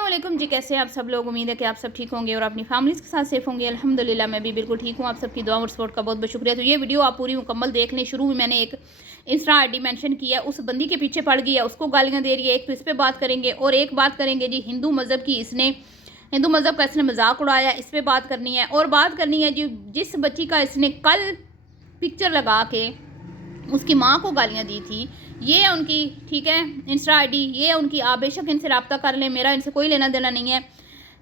अस्सलाम वालेकुम जी, कैसे हैं आप सब लोग। उम्मीद है कि आप सब ठीक होंगे और अपनी फैमिलीज़ के साथ सेफ होंगे। अल्हम्दुलिल्लाह मैं भी बिल्कुल ठीक हूँ। आप सबकी दुआ और सपोर्ट का बहुत बहुत शुक्रिया। तो ये वीडियो आप पूरी मुकम्मल देख लें। शुरू में मैंने एक इंस्टा आईडी मेंशन किया है, उस बंदी के पीछे पड़ गई है, उसको गालियाँ दे रही है। एक तो इस पर बात करेंगे और एक बात करेंगे जी हिंदू मज़हब की। हिंदू मज़हब का इसने मजाक उड़ाया, इस पर बात करनी है। और बात करनी है जी जिस बच्ची का इसने कल पिक्चर लगा के उसकी माँ को गालियाँ दी थी, ये है उनकी, ठीक है, इंस्टा आईडी, ये है उनकी। आप बेशक इनसे रब्ता कर लें, मेरा इनसे कोई लेना देना नहीं है।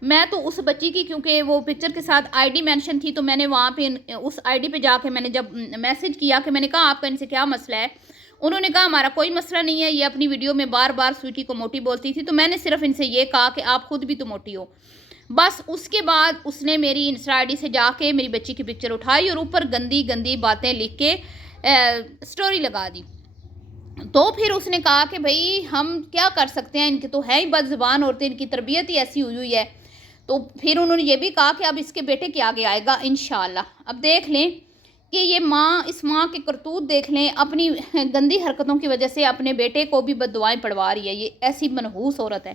मैं तो उस बच्ची की, क्योंकि वो पिक्चर के साथ आईडी मेंशन थी, तो मैंने वहाँ पे उस आईडी पे जाके मैंने जब मैसेज किया कि मैंने कहा आपका इनसे क्या मसला है, उन्होंने कहा हमारा कोई मसला नहीं है, ये अपनी वीडियो में बार बार स्वीटी को मोटी बोलती थी। तो मैंने सिर्फ इनसे ये कहा कि आप खुद भी तो मोटी हो। बस उसके बाद उसने मेरी इंस्टा आईडी से जाके मेरी बच्ची की पिक्चर उठाई और ऊपर गंदी गंदी बातें लिख के स्टोरी लगा दी। तो फिर उसने कहा कि भाई हम क्या कर सकते हैं, इनकी तो है ही बदज़ुबान औरतें, इनकी तरबियत ही ऐसी हुई हुई है। तो फिर उन्होंने ये भी कहा कि अब इसके बेटे के आगे आएगा इंशाल्लाह। अब देख लें कि ये माँ, इस माँ के करतूत देख लें, अपनी गंदी हरकतों की वजह से अपने बेटे को भी बद्दुआएं पड़वा रही है। ये ऐसी मनहूस औरत है।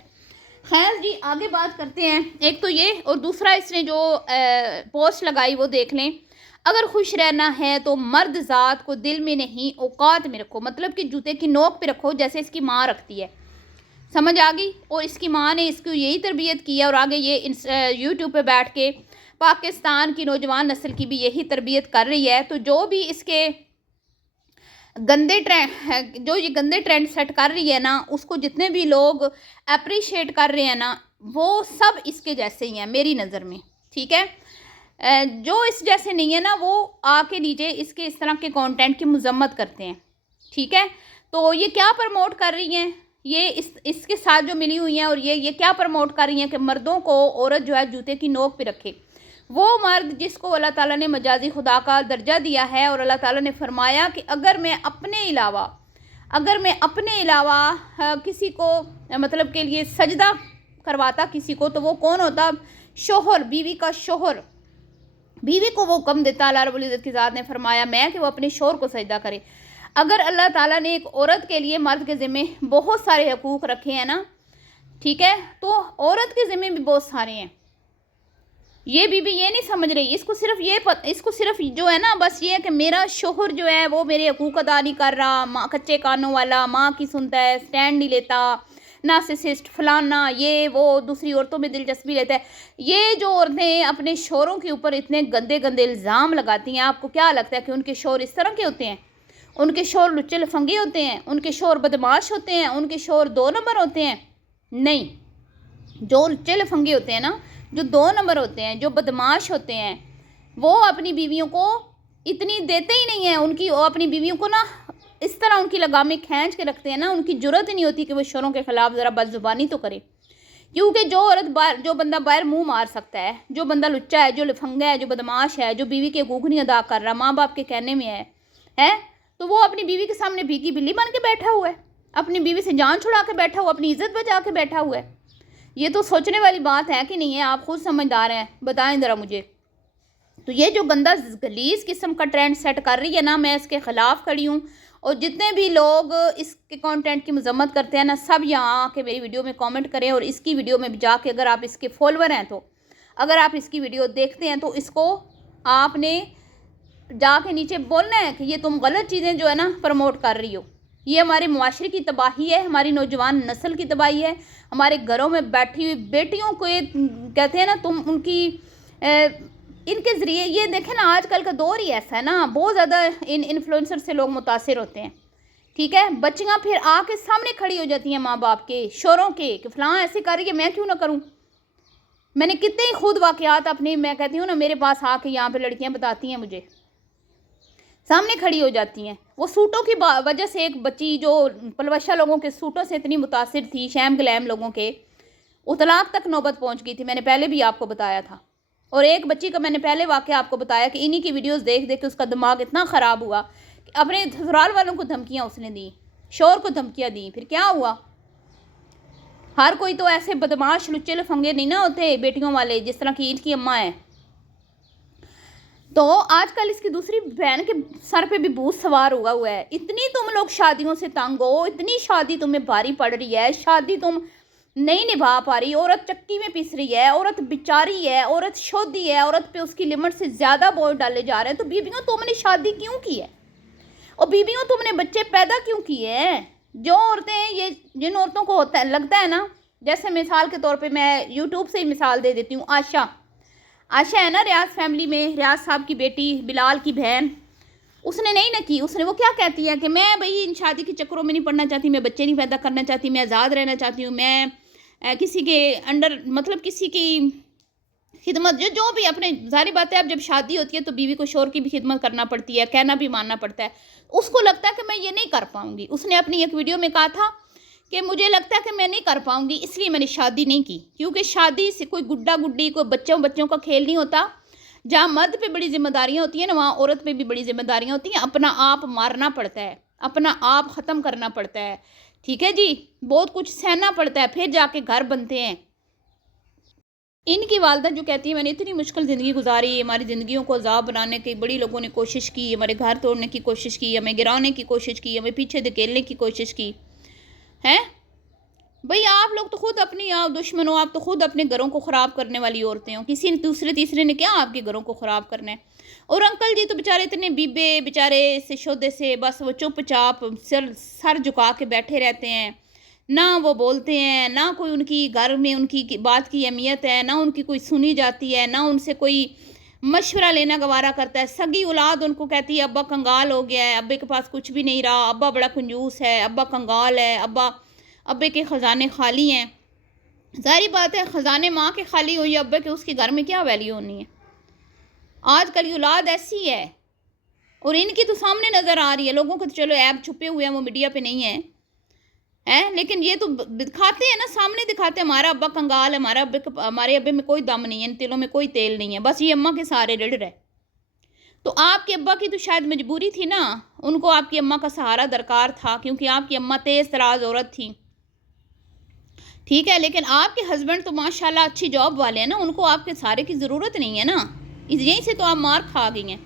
खैर जी, आगे बात करते हैं। एक तो ये, और दूसरा इसने जो पोस्ट लगाई वो देख लें। अगर खुश रहना है तो मर्द ज़ात को दिल में नहीं औकात में रखो, मतलब कि जूते की नोक पे रखो, जैसे इसकी माँ रखती है। समझ आ गई। और इसकी माँ ने इसको यही तरबियत की है और आगे ये यूट्यूब पे बैठ के पाकिस्तान की नौजवान नस्ल की भी यही तरबियत कर रही है। तो जो भी इसके गंदे ट्रेंड, जो ये गंदे ट्रेंड सेट कर रही है ना, उसको जितने भी लोग अप्रिशिएट कर रहे हैं ना, वो सब इसके जैसे ही हैं मेरी नज़र में, ठीक है। जो इस जैसे नहीं है ना, वो आके नीचे इसके इस तरह के कंटेंट की मजम्मत करते हैं, ठीक है। तो ये क्या प्रमोट कर रही हैं, ये इसके साथ जो मिली हुई हैं, और ये क्या प्रमोट कर रही हैं कि मर्दों को औरत जो है जूते की नोक पे रखे। वो मर्द जिसको अल्लाह ताला ने मजाजी खुदा का दर्जा दिया है, और अल्लाह ताला ने फरमाया कि अगर मैं अपने अलावा किसी को मतलब के लिए सजदा करवाता किसी को, तो वो कौन होता? शोहर, बीवी का शोहर। बीवी को वो हुक्म देता, अल्लाह रब्बुल इज़्ज़त की ज़ात ने फरमाया मैं कि वो अपने शोहर को सजदा करे। अगर अल्लाह ताला ने एक औरत के लिए मर्द के ज़िम्मे बहुत सारे हकूक़ रखे हैं ना, ठीक है, तो औरत के ज़िम्मे भी बहुत सारे हैं। ये बीवी ये नहीं समझ रही, इसको सिर्फ जो है ना, बस ये है कि मेरा शोहर जो है वो मेरे हकूक़ अदा नहीं कर रहा, माँ कच्चे कानों वाला, माँ की सुनता है, स्टैंड नहीं लेता, नार्सिसिस्ट, फलाना, ये वो, दूसरी औरतों में दिलचस्पी लेता है। ये जो औरतें अपने शोहरों के ऊपर इतने गंदे गंदे इल्ज़ाम लगाती हैं, आपको क्या लगता है कि उनके शोहर इस तरह के होते हैं? उनके शोहर लुच्चे लफंगे होते हैं? उनके शोहर बदमाश होते हैं? उनके शोहर 2 नंबर होते हैं? नहीं। जो लुच्चे लफंगे होते हैं ना, जो 2 नंबर होते हैं, जो बदमाश होते हैं, वो अपनी बीवियों को इतनी देते ही नहीं है। वो अपनी बीवियों को ना इस तरह उनकी लगामें खींच के रखते हैं ना, उनकी जुर्रत ही नहीं होती कि वो शोहरों के ख़िलाफ़ ज़रा बदज़ुबानी तो करे। क्योंकि जो बंदा बाहर मुंह मार सकता है, जो बंदा लुच्चा है, जो लफंगा है, जो बदमाश है, जो बीवी के हकूक़ नहीं अदा कर रहा, माँ बाप के कहने में है, तो वो अपनी बीवी के सामने भीगी बिल्ली बन के बैठा हुआ है, अपनी बीवी से जान छुड़ा के बैठा हुआ, अपनी इज़्ज़त बचा के बैठा हुआ है। ये तो सोचने वाली बात है कि नहीं है? आप खुद समझदार हैं, बताएं ज़रा मुझे। तो ये जो गंदा गलीज़ किस्म का ट्रेंड सेट कर रही है ना, मैं इसके ख़िलाफ़ खड़ी हूँ। और जितने भी लोग इसके कंटेंट की मजम्मत करते हैं ना, सब यहाँ आके मेरी वीडियो में कमेंट करें, और इसकी वीडियो में भी जाके, अगर आप इसके फॉलोअर हैं, तो अगर आप इसकी वीडियो देखते हैं, तो इसको आपने जाके नीचे बोलना है कि ये तुम गलत चीज़ें जो है ना प्रमोट कर रही हो। ये हमारे मुआशरे की तबाही है, हमारी नौजवान नस्ल की तबाही है। हमारे घरों में बैठी हुई बेटियों को ये कहते हैं ना, तुम उनकी इनके ज़रिए, ये देखें ना, आजकल का दौर ही ऐसा है ना, बहुत ज़्यादा इन इन्फ्लुएंसर से लोग मुतासिर होते हैं, ठीक है। बच्चियाँ फिर आके सामने खड़ी हो जाती हैं माँ बाप के, शोहरों के, कि फ़लाँ ऐसे कर रही है, मैं क्यों ना करूँ। मैंने कितने ही खुद वाक़यात अपने, मैं कहती हूँ ना, मेरे पास आके यहाँ पर लड़कियाँ बताती हैं, मुझे सामने खड़ी हो जाती हैं। वो सूटों की वजह से, एक बच्ची जो पलवशा लोगों के सूटों से इतनी मुतासिर थी, शैम गलैम लोगों के, उतलाक तक नौबत पहुंच गई थी। मैंने पहले भी आपको बताया था। और एक बच्ची का मैंने पहले वाक़या आपको बताया कि इन्हीं की वीडियोस देख देख के उसका दिमाग इतना ख़राब हुआ कि अपने ससुराल वालों को धमकियाँ उसने दी, शोहर को धमकियाँ दी। फिर क्या हुआ? हर कोई तो ऐसे बदमाश लुच्चे लफंगे नहीं ना होते बेटियों वाले, जिस तरह की इनकी अम्मा है। तो आजकल इसकी दूसरी बहन के सर पे भी भूत सवार हुआ है। इतनी तुम लोग शादियों से तंग हो, इतनी शादी तुम्हें भारी पड़ रही है, शादी तुम نہیں نبھا پا رہی، عورت چکی میں پیس رہی ہے، عورت بیچاری ہے، عورت شودی ہے، عورت پہ اس کی لمٹ سے زیادہ بوجھ ڈالے جا رہے ہیں، تو بیویوں تم نے شادی کیوں کی ہے؟ اور بیویوں تم نے بچے پیدا کیوں کیے ہیں؟ جو عورتیں، یہ جن عورتوں کو ہوتا ہے، لگتا ہے نا، جیسے مثال کے طور پہ میں یوٹیوب سے ہی مثال دے دیتی ہوں، عائشہ ہے نا ریاض فیملی میں، ریاض صاحب کی بیٹی، بلال کی بہن، اس نے نہیں نہ کی، اس نے وہ کیا کہتی ہے کہ میں بھئی ان شادی کے چکروں میں نہیں پڑنا چاہتی، میں بچے نہیں پیدا کرنا چاہتی، میں آزاد رہنا چاہتی ہوں، میں کسی کے انڈر، مطلب کسی کی خدمت، جو بھی اپنے، ظاہری بات ہے اب جب شادی ہوتی ہے تو بیوی کو شوہر کی بھی خدمت کرنا پڑتی ہے، کہنا بھی ماننا پڑتا ہے، اس کو لگتا ہے کہ میں یہ نہیں کر پاؤں گی، اس نے اپنی ایک ویڈیو میں کہا تھا کہ مجھے لگتا ہے کہ میں نہیں کر پاؤں گی، اس لیے میں نے شادی نہیں کی، کیونکہ شادی سے کوئی گڈا گڈی، کوئی بچوں کا کھیل نہیں ہوتا، جہاں مرد پہ بڑی ذمہ داریاں ہوتی ہیں نا، وہاں عورت پہ بھی بڑی ذمہ داریاں ہوتی ہیں، اپنا آپ مارنا پڑتا ہے، اپنا آپ ختم کرنا پڑتا ہے، ٹھیک ہے جی، بہت کچھ سہنا پڑتا ہے، پھر جا کے گھر بنتے ہیں۔ ان کی والدہ جو کہتی ہے میں نے اتنی مشکل زندگی گزاری، ہماری زندگیوں کو عذاب بنانے کی بڑی لوگوں نے کوشش کی، ہمارے گھر توڑنے کی کوشش کی، ہمیں گرانے کی کوشش کی، ہمیں پیچھے دھکیلنے کی کوشش کی ہیں۔ بھئی آپ لوگ تو خود اپنی دشمن ہو، آپ تو خود اپنے گھروں کو خراب کرنے والی عورتیں ہو، کسی نے دوسرے تیسرے نے کیا آپ کے گھروں کو خراب کرنا ہے؟ اور انکل جی تو بیچارے اتنے بیبے، بیچارے سے شودے سے بس وہ چپ چاپ سر جھکا کے بیٹھے رہتے ہیں، نہ وہ بولتے ہیں، نہ کوئی ان کی گھر میں ان کی بات کی اہمیت ہے، نہ ان کی کوئی سنی جاتی ہے، نہ ان سے کوئی مشورہ لینا گوارا کرتا ہے۔ سگی اولاد ان کو کہتی ہے ابا کنگال ہو گیا ہے، ابے کے پاس کچھ بھی نہیں رہا، ابا بڑا کنجوس ہے، ابا کنگال ہے، ابے کے خزانے خالی ہیں۔ ظاہری بات ہے خزانے ماں کے خالی ہوئی، ابے کے اس کے گھر میں کیا ویلیو ہونی ہے؟ آج کل کی اولاد ایسی ہے، اور ان کی تو سامنے نظر آ رہی ہے، لوگوں کو تو چلو عیب چھپے ہوئے ہیں، وہ میڈیا پہ نہیں ہیں، لیکن یہ تو دکھاتے ہیں نا، سامنے دکھاتے ہیں ہمارا ابا کنگال ہے، ہمارے ابے میں کوئی دم نہیں ہے، ان تلوں میں کوئی تیل نہیں ہے، بس یہ اماں کے سارے رڑ رہے۔ تو آپ کے ابا کی تو شاید مجبوری تھی نا، ان کو آپ کی اماں کا سہارا درکار تھا، کیونکہ آپ کی اماں تیز تراز عورت تھی، ٹھیک ہے، لیکن آپ کے ہسبینڈ تو ماشاءاللہ اچھی جاب والے ہیں نا، ان کو آپ کے سہارے کی ضرورت نہیں ہے نا، یہیں سے تو آپ مار کھا گئی ہیں۔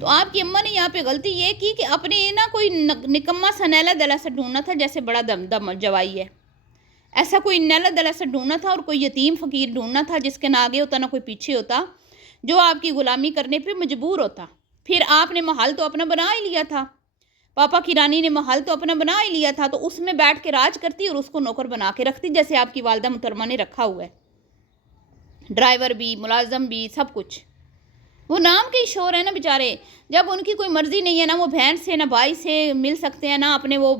تو آپ کی اماں نے یہاں پہ غلطی یہ کی کہ اپنے نا کوئی نکمہ سا نیلا دلا سا ڈھونڈنا تھا، جیسے بڑا دم جوائی ہے، ایسا کوئی نیلا دلا سا ڈھونڈنا تھا، اور کوئی یتیم فقیر ڈھونڈنا تھا جس کے نہ آگے ہوتا نہ کوئی پیچھے ہوتا، جو آپ کی غلامی کرنے پہ مجبور ہوتا۔ پھر آپ نے محل تو اپنا بنا ہی لیا تھا، پاپا کی رانی نے محل تو اپنا بنا ہی لیا تھا، تو اس میں بیٹھ کے راج کرتی اور اس کو نوکر بنا کے رکھتی، جیسے آپ کی والدہ محترمہ نے رکھا ہوا ہے، ڈرائیور بھی، ملازم بھی، سب کچھ۔ وہ نام کے ہی شور ہے نا بیچارے، جب ان کی کوئی مرضی نہیں ہے، نہ وہ بہن سے نہ بھائی سے مل سکتے ہیں، نہ اپنے وہ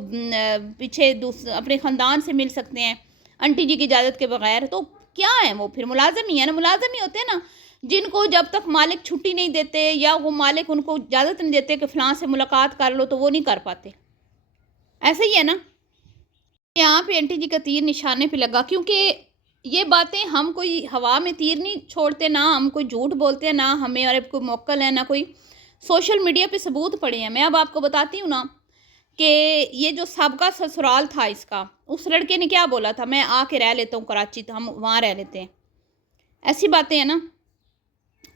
پیچھے اپنے خاندان سے مل سکتے ہیں انٹی جی کی اجازت کے بغیر، تو کیا ہے وہ پھر ملازم ہی ہے نا، ملازم ہی ہوتے ہیں نا، جن کو جب تک مالک چھٹی نہیں دیتے یا وہ مالک ان کو اجازت نہیں دیتے کہ فلاں سے ملاقات کر لو، تو وہ نہیں کر پاتے۔ ایسا ہی ہے نا، یہاں پہ انٹی جی کا تیر نشانے پہ لگا، کیونکہ یہ باتیں ہم کوئی ہوا میں تیر نہیں چھوڑتے، نہ ہم کوئی جھوٹ بولتے ہیں، نہ ہمیں اور کوئی موکل ہے، نہ کوئی سوشل میڈیا پہ ثبوت پڑے ہیں۔ میں اب آپ کو بتاتی ہوں نا کہ یہ جو سابقہ سسرال تھا اس کا، اس لڑکے نے کیا بولا تھا، میں آ کے رہ لیتا ہوں کراچی، تو ہم وہاں رہ لیتے ہیں، ایسی باتیں ہیں نا،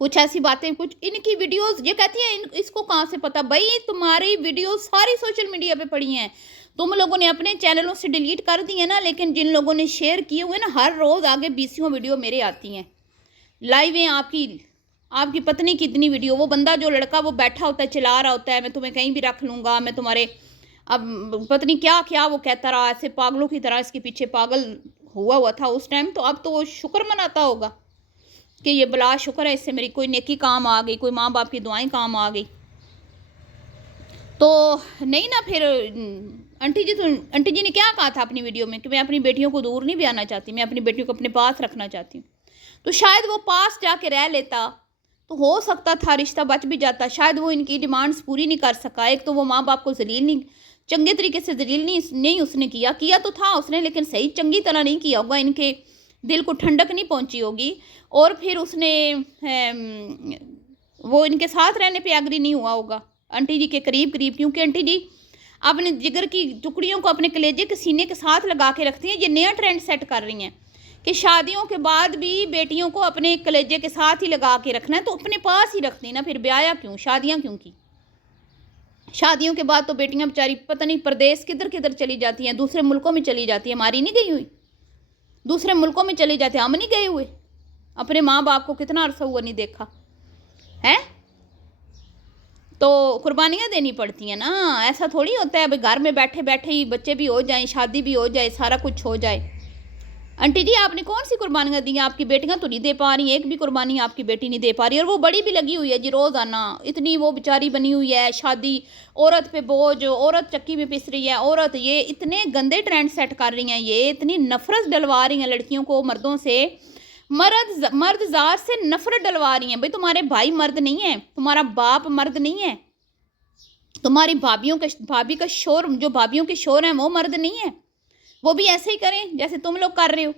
کچھ ایسی باتیں، کچھ ان کی ویڈیوز، یہ کہتی ہیں اس کو کہاں سے پتہ؟ بھائی تمہاری ویڈیوز ساری سوشل میڈیا پہ پڑی ہیں، تم لوگوں نے اپنے چینلوں سے ڈیلیٹ کر دی ہیں نا، لیکن جن لوگوں نے شیئر کیے ہوئے نا، ہر روز آگے 20 ویڈیو میرے آتی ہیں، لائیو ہیں آپ کی پتنی کی اتنی ویڈیو، وہ بندہ جو لڑکا وہ بیٹھا ہوتا ہے چلا رہا ہوتا ہے، میں تمہیں کہیں بھی رکھ لوں گا، میں تمہارے، اب پتنی کیا وہ کہتا رہا، ایسے پاگلوں کی طرح اس کے پیچھے پاگل ہوا تھا اس ٹائم، تو اب تو وہ شکر مناتا ہوگا کہ یہ بلا شکر ہے، اس سے میری کوئی نیکی کام آ گئی، کوئی ماں باپ کی دعائیں کام آ گئی، تو نہیں نا پھر انٹی جی نے کیا کہا تھا اپنی ویڈیو میں کہ میں اپنی بیٹیوں کو دور نہیں بھی آنا چاہتی، میں اپنی بیٹیوں کو اپنے پاس رکھنا چاہتی ہوں، تو شاید وہ پاس جا کے رہ لیتا تو ہو سکتا تھا رشتہ بچ بھی جاتا، شاید وہ ان کی ڈیمانڈز پوری نہیں کر سکا، ایک تو وہ ماں باپ کو ذلیل نہیں، چنگے طریقے سے ذلیل نہیں اس نے کیا تو تھا اس نے، لیکن صحیح چنگی طرح نہیں کیا ہوگا، ان کے دل کو ٹھنڈک نہیں پہنچی ہوگی، اور پھر اس نے وہ ان کے ساتھ رہنے پہ ایگری نہیں ہوا ہوگا انٹی جی کے قریب، کیونکہ انٹی جی اپنے جگر کی ٹکڑیوں کو اپنے کلیجے کے سینے کے ساتھ لگا کے رکھتی ہیں، یہ نیا ٹرینڈ سیٹ کر رہی ہیں کہ شادیوں کے بعد بھی بیٹیوں کو اپنے کلیجے کے ساتھ ہی لگا کے رکھنا ہے، تو اپنے پاس ہی رکھتی ہیں نا، پھر بیایا کیوں، شادیاں کیوں کی؟ شادیوں کے بعد تو بیٹیاں بیچاری پتہ نہیں پردیس کدھر چلی جاتی ہیں، دوسرے ملکوں میں چلی جاتی ہیں، ہماری نہیں گئی ہوئی، दूसरे मुल्कों में चले जाते, हम नहीं गए हुए? अपने माँ बाप को कितना अरसा हुआ नहीं देखा है? तो कुर्बानियाँ देनी पड़ती हैं ना, ऐसा थोड़ी होता है भाई घर में बैठे बैठे ही बच्चे भी हो जाएं, शादी भी हो जाए, सारा कुछ हो जाए। आंटी जी आपने कौन सी कुर्बानियाँ दी हैं? आपकी बेटियाँ तो नहीं दे पा रही, एक भी कुर्बानी आपकी बेटी नहीं दे पा रही, और वो बड़ी भी लगी हुई है जी रोज़ाना, इतनी वो बेचारी बनी हुई है। शादी, औरत पे बोझ, औरत चक्की में पिस रही है, औरत, ये इतने गंदे ट्रेंड सेट कर रही हैं, ये इतनी नफरत डलवा रही हैं लड़कियों को मर्दों से, मर्द जार से नफरत डलवा रही हैं। भाई तुम्हारे भाई मर्द नहीं है, तुम्हारा बाप मर्द नहीं है, तुम्हारी भाभी का शोर, जो भाभियों के शोर हैं वो मर्द नहीं है, वो भी ऐसे ही करें जैसे तुम लोग कर रहे हो।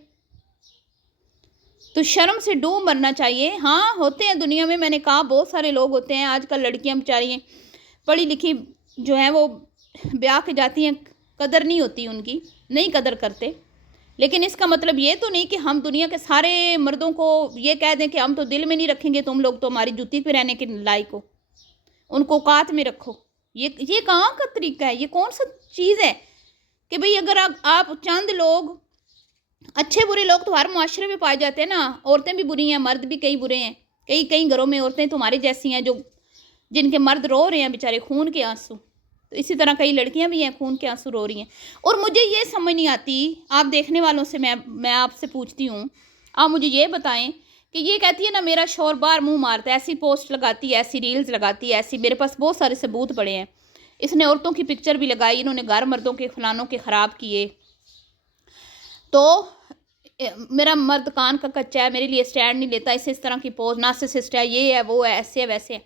तो शर्म से डूब मरना चाहिए। हाँ होते हैं दुनिया में, मैंने कहा बहुत सारे लोग होते हैं आजकल, लड़कियां बेचारी पढ़ी लिखी जो है वो ब्याह के जाती हैं, कदर नहीं होती उनकी, नहीं कदर करते। लेकिन इसका मतलब ये तो नहीं कि हम दुनिया के सारे मर्दों को ये कह दें कि हम तो दिल में नहीं रखेंगे, तुम लोग तो हमारी जूती पे रहने के लायक हो, उनको औकात में रखो। ये कहाँ का तरीका है? ये कौन सा चीज़ है कि भाई अगर आप चंद लोग, अच्छे बुरे लोग तो हर मुआशरे में पाए जाते हैं ना, औरतें भी बुरी हैं, मर्द भी कई बुरे हैं, कई घरों में औरतें तुम्हारी जैसी हैं जो जिनके मर्द रो रहे हैं बेचारे खून के आंसू, तो इसी तरह कई लड़कियां भी हैं खून के आंसू रो रही हैं। और मुझे ये समझ नहीं आती, आप देखने वालों से मैं आपसे पूछती हूँ, आप मुझे ये बताएं कि ये कहती है ना मेरा शौहर बाहर मुंह मारता है, ऐसी पोस्ट लगाती है, ऐसी रील्स लगाती है, ऐसी, मेरे पास बहुत सारे सबूत पड़े हैं। इसने औरतों की पिक्चर भी लगाई, इन्होंने घर मर्दों के फलानों के ख़राब किए, तो मेरा मर्द कान का कच्चा है, मेरे लिए स्टैंड नहीं लेता, इस तरह की पोस्ट, नार्सिसिस्ट है, ये है वो है, ऐसे है वैसे है।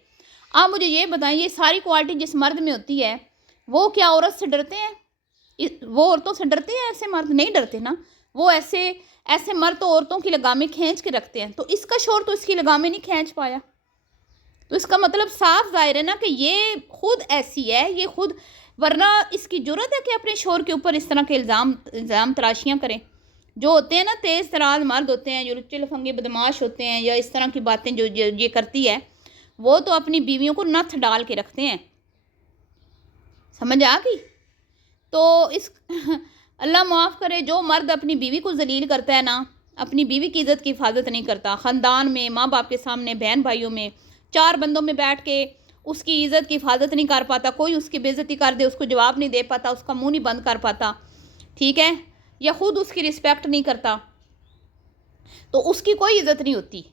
आप मुझे ये बताएं, ये सारी क्वालिटी जिस मर्द में होती है वो क्या औरत से डरते हैं? वो औरतों से डरते हैं? ऐसे मर्द नहीं डरते ना, वो ऐसे मर्द तो औरतों की लगामें खींच के रखते हैं। तो इसका शौहर तो इसकी लगामें नहीं खींच पाया, तो इसका मतलब साफ जाहिर है ना कि ये खुद ऐसी है, ये खुद, वरना इसकी जरूरत है कि अपने शौहर के ऊपर इस तरह के इल्ज़ाम तराशियाँ करें। जो होते हैं ना तेज़ तराज मर्द होते हैं, जो लुच्चे लफंगे बदमाश होते हैं, या इस तरह की बातें जो ये करती है, वो तो अपनी बीवियों को नथ डाल के रखते हैं। समझ आ गई? तो इस अल्लाह माफ़ करे, जो मर्द अपनी बीवी को जलील करता है ना, अपनी बीवी की इज़्ज़त की हिफाजत नहीं करता, ख़ानदान में, माँ बाप के सामने, बहन भाइयों में, चार बंदों में बैठ के उसकी इज़्ज़त की हिफाजत नहीं कर पाता, कोई उसकी बेइज्जती कर दे उसको जवाब नहीं दे पाता, उसका मुंह नहीं बंद कर पाता, ठीक है, या ख़ुद उसकी रिस्पेक्ट नहीं करता, तो उसकी कोई इज़्ज़त नहीं होती,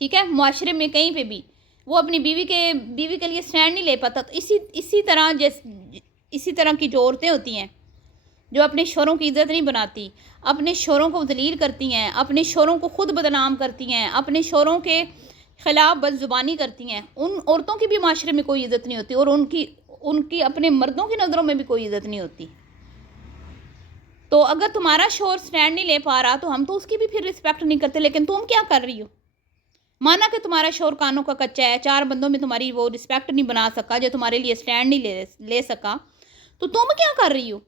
ठीक है, मुआशरे में कहीं पे भी वो अपनी बीवी के लिए स्टैंड नहीं ले पाता। तो इसी तरह की जो औरतें होती हैं जो अपने शौहरों की इज़्ज़त नहीं बनाती, अपने शौहरों को जलील करती हैं, अपने शौहरों को खुद बदनाम करती हैं, अपने शौहरों के ख़िलाफ़ बदज़ुबानी करती हैं, उन औरतों की भी माशरे में कोई इज़्ज़त नहीं होती, और उनकी अपने मर्दों की नज़रों में भी कोई इज़्ज़त नहीं होती। तो अगर तुम्हारा शौहर स्टैंड नहीं ले पा रहा तो हम तो उसकी भी फिर रिस्पेक्ट नहीं करते। लेकिन तुम क्या कर रही हो? माना कि तुम्हारा शौहर कानों का कच्चा है, चार बंदों में तुम्हारी वो रिस्पेक्ट नहीं बना सका, जो तुम्हारे लिए स्टैंड नहीं ले सका, तो तुम क्या कर रही हो?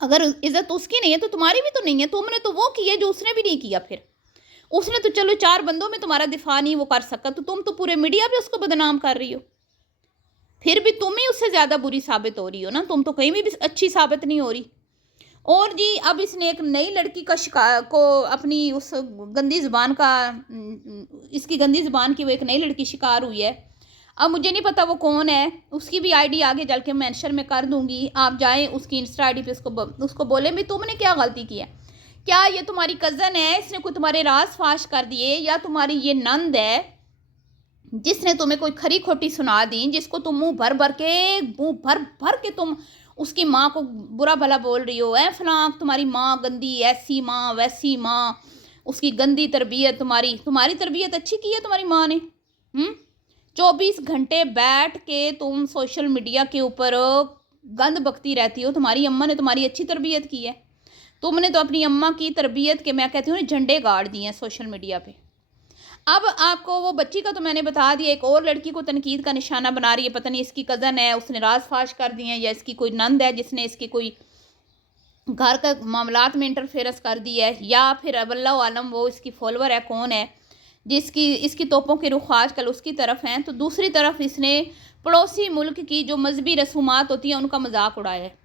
अगर इज़्ज़त उसकी नहीं है तो तुम्हारी भी तो नहीं है। तुमने तो वो की है जो उसने भी नहीं किया। फिर उसने तो चलो चार बंदों में तुम्हारा दिफा नहीं वो कर सका, तो तुम तो पूरे मीडिया पे उसको बदनाम कर रही हो। फिर भी तुम ही उससे ज़्यादा बुरी साबित हो रही हो ना, तुम तो कहीं भी अच्छी साबित नहीं हो रही। और जी अब इसने एक नई लड़की का शिकार को अपनी उस गंदी ज़ुबान का, इसकी गंदी ज़ुबान की वो एक नई लड़की शिकार हुई है। अब मुझे नहीं पता वो कौन है, उसकी भी आईडी आगे चल के मेंशन में कर दूंगी, आप जाएं उसकी इंस्टा आईडी पे उसको बोले भी तुमने क्या गलती की है, क्या ये तुम्हारी कज़न है, इसने कोई तुम्हारे राज फाश कर दिए, या तुम्हारी ये नंद है जिसने तुम्हें कोई खरी खोटी सुना दी, जिसको तुम मुंह भर के तुम उसकी माँ को बुरा भला बोल रही हो, फलां तुम्हारी माँ गंदी, ऐसी माँ वैसी माँ, उसकी गंदी तरबियत, तुम्हारी तरबियत अच्छी की है तुम्हारी माँ ने। 24 घंटे बैठ के तुम सोशल मीडिया के ऊपर गंद बकती रहती हो। तुम्हारी अम्मा ने तुम्हारी अच्छी तरबियत की है। तुमने तो अपनी अम्मा की तरबियत के, मैं कहती हूँ, झंडे गाड़ दिए हैं सोशल मीडिया पे। अब आपको वो बच्ची का तो मैंने बता दिया, एक और लड़की को तनकीद का निशाना बना रही है, पता नहीं इसकी कज़न है, उसने राज फाश कर दिए हैं, या इसकी कोई नंद है जिसने इसके कोई घर का मामलात में इंटरफेरेंस कर दी है, या फिर अल्लाह आलम वो इसकी फॉलोअर है, कौन है जिसकी इसकी तोपों के रुख आजकल उसकी तरफ हैं। तो दूसरी तरफ इसने पड़ोसी मुल्क की जो मजहबी रसूमात होती हैं उनका मजाक उड़ाया है।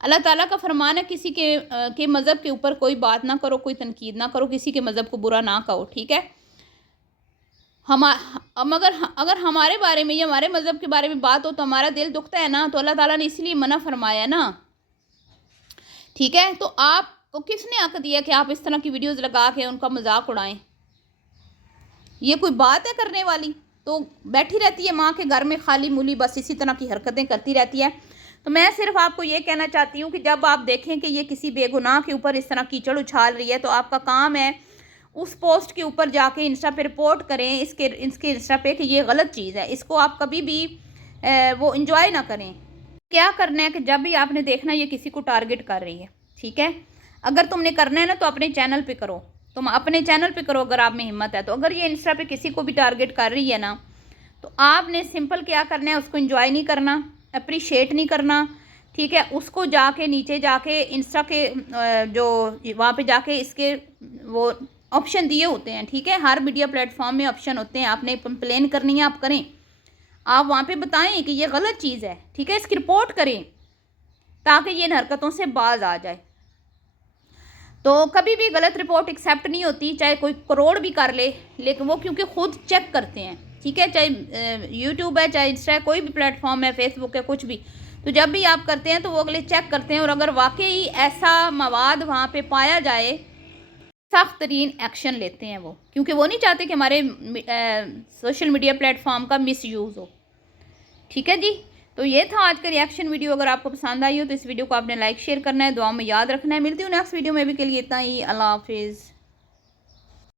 اللہ تعالیٰ کا فرمان ہے کسی کے مذہب کے اوپر کوئی بات نہ کرو، کوئی تنقید نہ کرو، کسی کے مذہب کو برا نہ کہو، ٹھیک ہے. اگر ہمارے بارے میں یا ہمارے مذہب کے بارے میں بات ہو تو ہمارا دل دکھتا ہے نا، تو اللہ تعالیٰ نے اس لیے منع فرمایا نا، ٹھیک ہے. تو آپ کو کس نے حق دیا کہ آپ اس طرح کی ویڈیوز لگا کے ان کا مذاق اڑائیں؟ یہ کوئی بات ہے کرنے والی؟ تو بیٹھی رہتی ہے ماں کے گھر میں خالی مولی، بس اسی طرح کی حرکتیں کرتی رہتی ہے. تو میں صرف آپ کو یہ کہنا چاہتی ہوں کہ جب آپ دیکھیں کہ یہ کسی بے گناہ کے اوپر اس طرح کیچڑ اچھال رہی ہے تو آپ کا کام ہے اس پوسٹ کے اوپر جا کے انسٹا پہ رپورٹ کریں، اس کے انسٹا پہ کہ یہ غلط چیز ہے، اس کو آپ کبھی بھی وہ انجوائے نہ کریں. کیا کرنا ہے کہ جب بھی آپ نے دیکھنا یہ کسی کو ٹارگٹ کر رہی ہے، ٹھیک ہے، اگر تم نے کرنا ہے نا تو اپنے چینل پہ کرو، تم اپنے چینل پہ کرو اگر آپ میں ہمت ہے تو. اگر یہ انسٹا پہ کسی کو بھی ٹارگٹ کر رہی ہے نا تو آپ نے سمپل کیا کرنا ہے، اس کو انجوائے نہیں کرنا، اپریشیٹ نہیں کرنا، ٹھیک ہے. اس کو جا کے نیچے جا کے انسٹا کے جو وہاں پہ جا کے اس کے وہ آپشن دیے ہوتے ہیں، ٹھیک ہے، ہر میڈیا پلیٹ فارم میں آپشن ہوتے ہیں. آپ نے کمپلین کرنی ہے آپ کریں، آپ وہاں پہ بتائیں کہ یہ غلط چیز ہے، ٹھیک ہے، اس کی رپورٹ کریں تاکہ یہ ان حرکتوں سے باز آ جائے. تو کبھی بھی غلط رپورٹ ایکسیپٹ نہیں ہوتی، چاہے کوئی کروڑ بھی کر لے، لیکن وہ کیونکہ خود چیک کرتے ہیں، ٹھیک ہے، چاہے یوٹیوب ہے، چاہے انسٹا ہے، کوئی بھی پلیٹ فارم ہے، فیس بک ہے، کچھ بھی. تو جب بھی آپ کرتے ہیں تو وہ اگلے چیک کرتے ہیں، اور اگر واقعی ایسا مواد وہاں پہ پایا جائے سخت ترین ایکشن لیتے ہیں وہ، کیونکہ وہ نہیں چاہتے کہ ہمارے سوشل میڈیا پلیٹ فارم کا مس یوز ہو، ٹھیک ہے جی. تو یہ تھا آج کا ریئیکشن ویڈیو. اگر آپ کو پسند آئی ہو تو اس ویڈیو کو آپ نے لائک شیئر کرنا ہے، دعاؤں میں یاد رکھنا ہے. ملتی ہوں نیکسٹ ویڈیو میں، بھی کے لیے اتنا ہی. اللہ حافظ.